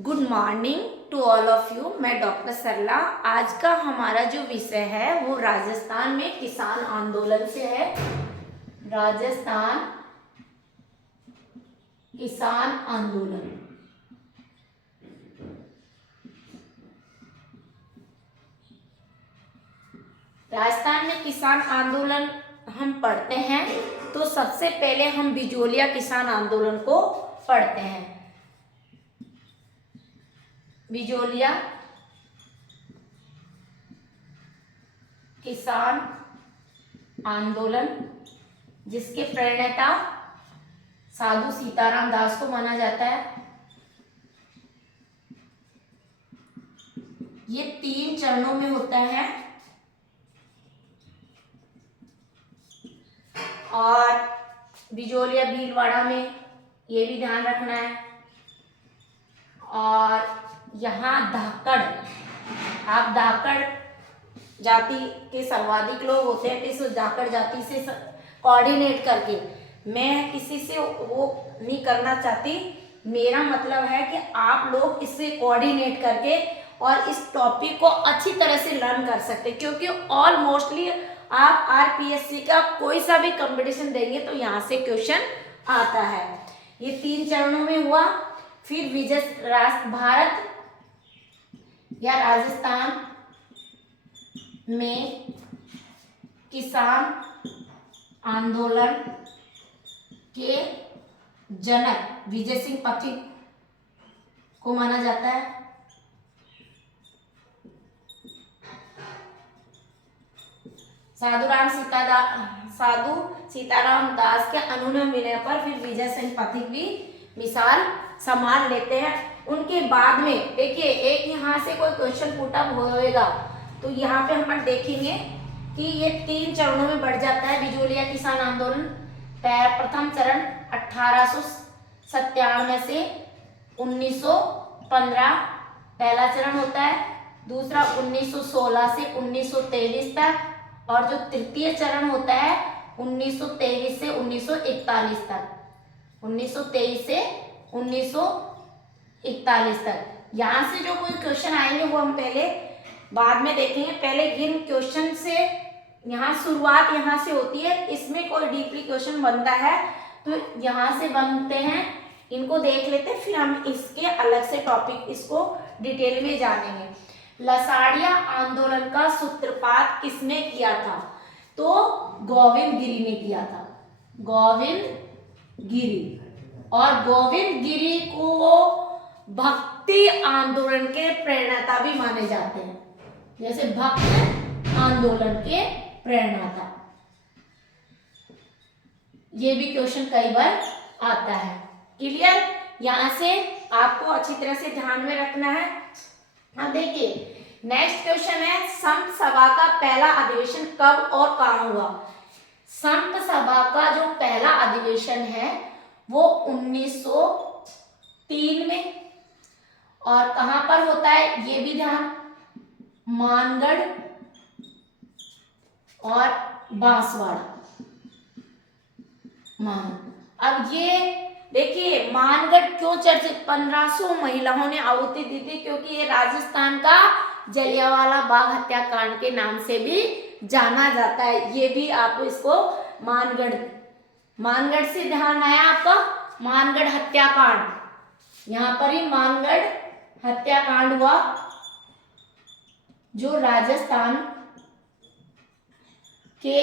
Good morning to all of you. मैं doctor Sarla. आज का हमारा जो विषय है वो राजस्थान में किसान आंदोलन से है। राजस्थान किसान आंदोलन। राजस्थान में किसान आंदोलन हम पढ़ते हैं तो सबसे पहले हम बिजोलिया किसान आंदोलन को पढ़ते हैं। बिजोलिया किसान आंदोलन, जिसके प्रणेता साधु सीताराम दास को माना जाता है। ये 3 चरणों में होता है और बिजोलिया भीलवाड़ा में ये भी ध्यान रखना है। और यहाँ धाकड़, आप धाकड़ जाति के सर्वाधिक लोग होते हैं। इस धाकड़ जाति से कोऑर्डिनेट करके, मैं किसी से वो नहीं करना चाहती, मेरा मतलब है कि आप लोग इससे कोऑर्डिनेट करके और इस टॉपिक को अच्छी तरह से लर्न कर सकते, क्योंकि ऑलमोस्टली आप आरपीएससी का कोई सा भी कंपटीशन देंगे तो यहाँ से क्वेश्चन आता है। ये 3 चरणों में हुआ। फिर विजय भारत या राजस्थान में किसान आंदोलन के जनक विजय सिंह पथिक को माना जाता है। साधु सीताराम दास के अनुनय मिलने पर फिर विजय सिंह पथिक भी मिसाल संभाल लेते हैं। उनके बाद में देखिए, एक यहाँ से कोई क्वेश्चन पुट अप होएगा तो यहाँ पे हम देखेंगे कि ये 3 चरणों में बढ़ जाता है। बिजोलिया किसान आंदोलन प्रथम चरण 1897 से 1915 पहला चरण होता है। दूसरा 1916 से 1923 तक, और जो तृतीय चरण होता है 1923 से 1941 तक। 1923 से 1941 तक। यहाँ से जो कोई क्वेश्चन आएंगे वो हम पहले बाद में देखेंगे। पहले इन क्वेश्चन से यहाँ शुरुआत यहाँ से होती है। इसमें कोई डीपली क्वेश्चन बनता है तो यहाँ से बनते हैं, इनको देख लेते हैं, फिर हम इसके अलग से टॉपिक इसको डिटेल में जानेंगे। लसाड़िया आंदोलन का सूत्रपात किसने किया था? तो गोविंद गिरी ने किया था। गोविंद गिरी। और गोविंद गिरी को भक्ति आंदोलन के प्रेरणाता भी माने जाते हैं, जैसे भक्त आंदोलन के प्रेरणाता। ये भी क्वेश्चन कई बार आता है। क्लियर? यहां से आपको अच्छी तरह से ध्यान में रखना है। अब देखिए, नेक्स्ट क्वेश्चन है, संत सभा का पहला अधिवेशन कब और कहाँ हुआ? संत सभा का जो पहला अधिवेशन है वो 1903 में। और कहां पर होता है ये भी ध्यान, मानगढ़ और बांसवाड़ा। अब ये देखिए, मानगढ़ क्यों चर्चित? 1500 महिलाओं ने आहुति दी थी, क्योंकि ये राजस्थान का जलियांवाला बाग हत्याकांड के नाम से भी जाना जाता है। ये भी आप इसको मानगढ़ से ध्यान आया आपका, मानगढ़ हत्याकांड। यहां पर ही मानगढ़ हत्याकांड हुआ, जो राजस्थान के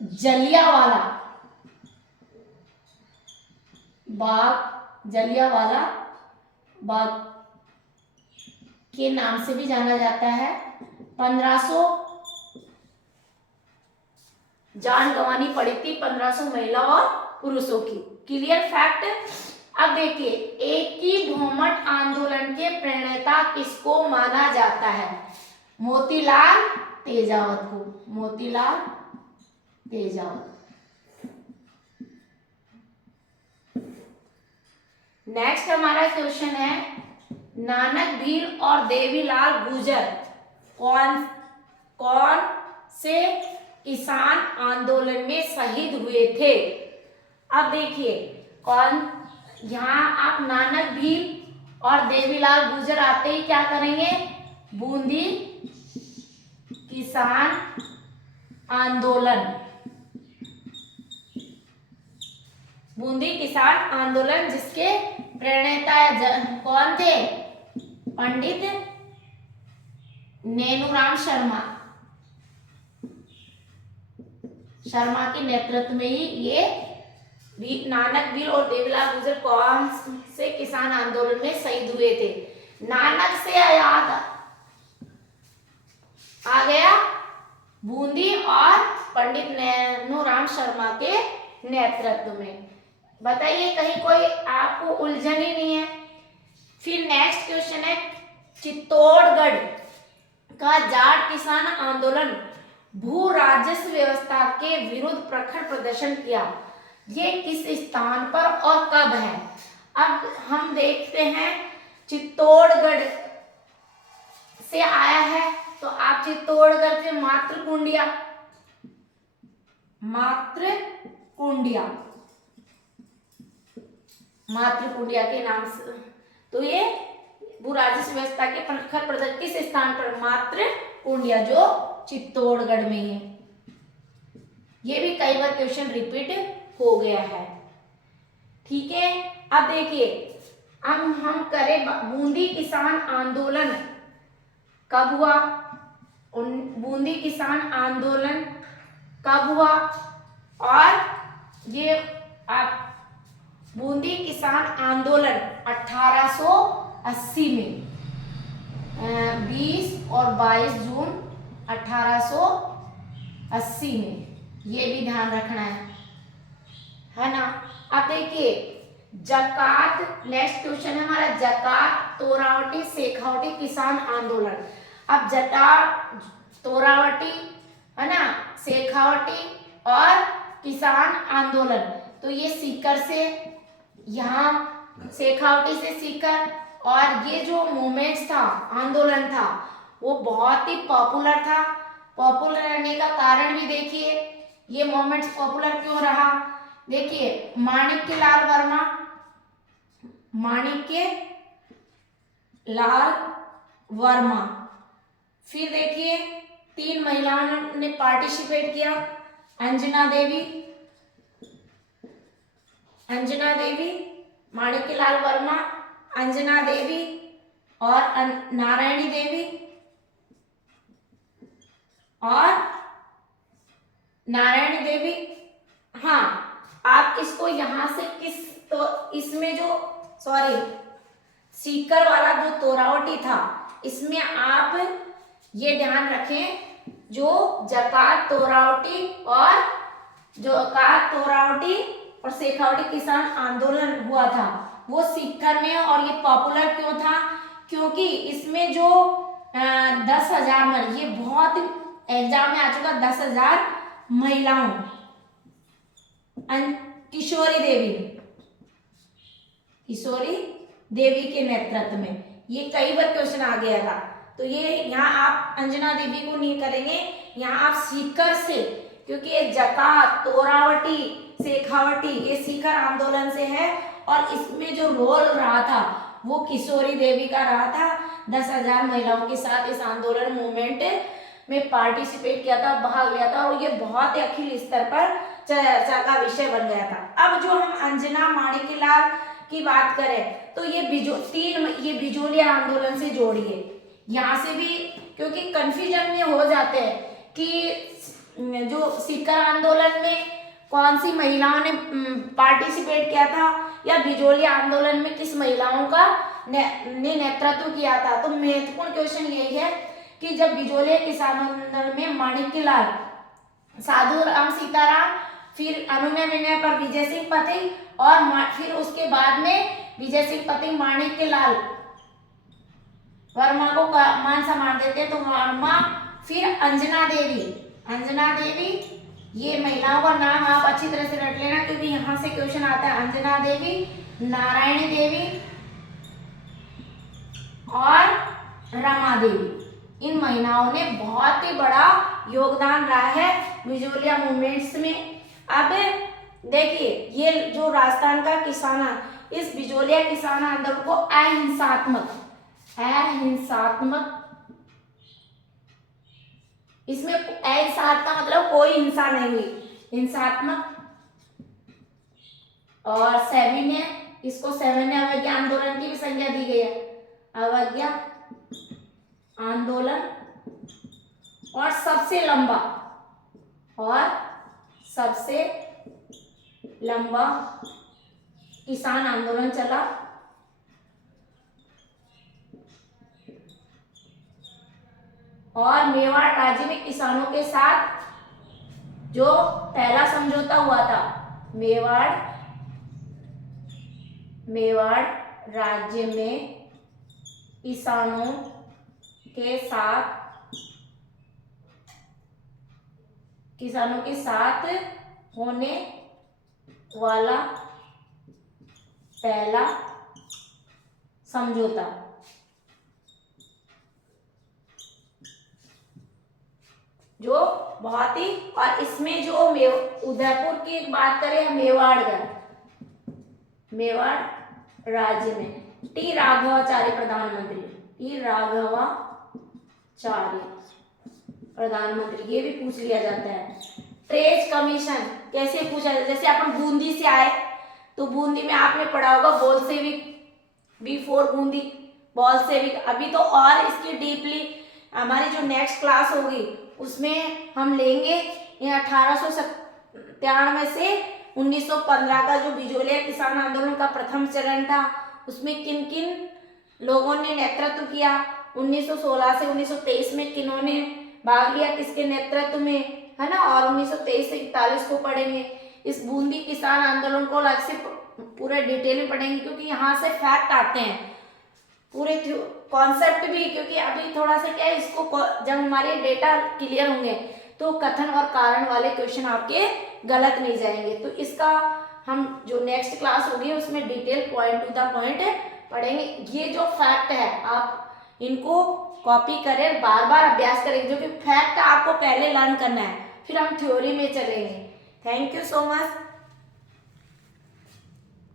जलियांवाला बाग के नाम से भी जाना जाता है। 1500 जान गंवानी पड़ी थी, 1500 महिला और पुरुषों की। Clear fact? अब देखिए, एक ही बहुमत आंदोलन के प्रणेता किसको माना जाता है? मोतीलाल तेजावत को। मोतीलाल तेजावत। नेक्स्ट हमारा क्वेश्चन है, नानक भील और देवीलाल गुर्जर कौन से किसान आंदोलन में शहीद हुए थे? अब देखिए, कौन, यहाँ आप नानक भील और देवीलाल गुर्जर आते ही क्या करेंगे, बूंदी किसान आंदोलन, बूंदी किसान आंदोलन जिसके प्रणेता कौन थे, पंडित नेनूराम शर्मा के नेतृत्व में ही ये नानक वीर और देवीलाल गुर्जर कौन से किसान आंदोलन में शहीद हुए थे। नानक से याद आ गया बूंदी और पंडित नेनूराम शर्मा के नेतृत्व में। बताइए कहीं कोई आपको उलझन ही नहीं है। फिर नेक्स्ट क्वेश्चन है, चित्तौड़गढ़ का जाट किसान आंदोलन भू राजस्व व्यवस्था के विरुद्ध प्रखर प्रदर्शन किया, ये किस स्थान पर और कब है। अब हम देखते हैं चित्तौड़गढ़ से आया है, तो आप चित्तौड़गढ़ से मातृकुंडिया के नाम से, तो ये भू राजस्व व्यवस्था के प्रखर प्रदर्शन किस स्थान पर, मातृकुंडिया जो चित्तौड़गढ़ में है। ये भी कई बार क्वेश्चन रिपीट हो गया है। ठीक है, अब देखिए हम करें बूंदी किसान आंदोलन कब हुआ, बूंदी किसान आंदोलन कब हुआ, और ये आप बूंदी किसान आंदोलन 1880 में 20 और 22 जून 1880 में, ये भी ध्यान रखना है ना। अब देखिए जकात, नेक्स्ट क्वेश्चन है हमारा जकात तोरावटी शेखावटी किसान आंदोलन। अब तोरावटी है ना, शेखावटी और किसान आंदोलन, तो ये सीकर से, यहाँ शेखावटी से सीकर, और ये जो मूवमेंट था, आंदोलन था, वो बहुत ही पॉपुलर था। पॉपुलर रहने का कारण भी देखिए, ये मूवमेंट पॉपुलर क्यों रहा। देखिए माणिक्यलाल वर्मा, फिर देखिए 3 महिलाओं ने पार्टिसिपेट किया, अंजना देवी, माणिक्यलाल वर्मा, अंजना देवी और नारायणी देवी, हाँ आप इसको यहां से तो इसमें जो सीकर वाला जो तोरावटी था, इसमें आप ये ध्यान रखें, जो जकात तोरावटी और शेखावटी किसान आंदोलन हुआ था वो सीकर में, और ये पॉपुलर क्यों था, क्योंकि इसमें जो 10,000 ये बहुत एग्जाम में आ चुका, 10,000 महिलाओं, किशोरी देवी के नेतृत्व में, ये कई बार क्वेश्चन आ गया था। तो ये यहाँ आप अंजना देवी को नहीं करेंगे, यहाँ आप सीकर से, क्योंकि ये जकात तोरावटी शेखावटी ये सीकर आंदोलन से है, और इसमें जो रोल रहा था वो किशोरी देवी का रहा था। 10,000 महिलाओं के साथ इस आंदोलन मूवमेंट में पार्टिसिपेट किया था, भाग लिया था, और ये बहुत ही अखिल स्तर पर चर्चा का विषय बन गया था। अब जो हम अंजना माणिक्यलाल की बात करें, तो ये बिजोलिया आंदोलन से जोड़िए, यहाँ से भी, क्योंकि कंफ्यूजन में हो जाते हैं कि जो सीकर आंदोलन में कौन सी महिलाओं ने पार्टिसिपेट किया था, या बिजोलिया आंदोलन में किस महिलाओं का ने नेतृत्व किया था। तो महत्वपूर्ण क्वेश्चन यही है कि जब बिजोलिया किसान आंदोलन में माणिक्यलाल, साधुराम सीताराम, फिर अनुनय विनय पर विजय सिंह पथिक, और फिर उसके बाद में विजय सिंह पथिक माणिक्यलाल वर्मा को मान सम्मान देते, तो वर्मा, फिर अंजना देवी, ये महिलाओं का नाम आप अच्छी तरह से रट लेना, क्योंकि यहाँ से क्वेश्चन आता है। अंजना देवी, नारायणी देवी और रमा देवी, इन महिलाओं ने बहुत ही बड़ा योगदान रहा है बिजोलिया मूवमेंट्स में। अब देखिए ये जो राजस्थान का इस बिजोलिया किसान आंदोलन को अहिंसात्मक, इसमें अहिंसा का मतलब कोई हिंसा नहीं हुई, हिंसात्मक, और सविनय, इसको सविनय अवज्ञा आंदोलन की भी संज्ञा दी गई है, अवज्ञा आंदोलन। और सबसे लंबा किसान आंदोलन चला और मेवाड़ राज्य में किसानों के साथ जो पहला समझौता हुआ था, मेवाड़ राज्य में किसानों के साथ होने वाला पहला समझौता। जो बहुत ही, और इसमें जो उदयपुर की बात करें, मेवाड़ राज्य में टी राघवाचार्य प्रधानमंत्री, ये भी पूछ लिया जाता है। ट्रेज कमीशन कैसे पूछा जाता है, जैसे अपन बूंदी से आए तो बूंदी में आपने पढ़ा होगा बोल्शेविक, बिफोर बूंदी बोल्शेविक। अभी तो और इसकी डीपली हमारी जो नेक्स्ट क्लास होगी उसमें हम लेंगे 1897 से 1915 का जो बिजोलिया किसान आंदोलन का प्रथम चरण था, उसमें किन किन लोगों ने नेतृत्व किया, 1916 से 1923 में किन्होंने भाग लिया, किसके नेतृत्व में, है ना। और 1923 से 41 को पढ़ेंगे। इस बूंदी किसान आंदोलन को अलग से पूरे डिटेल में पढ़ेंगे, क्योंकि यहाँ से फैक्ट आते हैं, पूरे कॉन्सेप्ट भी, क्योंकि अभी थोड़ा सा क्या है, इसको जब हमारे डेटा क्लियर होंगे तो कथन और कारण वाले क्वेश्चन आपके गलत नहीं जाएंगे। तो इसका हम जो नेक्स्ट क्लास होगी उसमें detail point two the point पढ़ेंगे। ये जो फैक्ट है आप इनको कॉपी करें, बार बार अभ्यास करेंगे, जो कि फैक्ट आपको पहले लर्न करना है, फिर हम थ्योरी में चलेंगे। Thank you so much.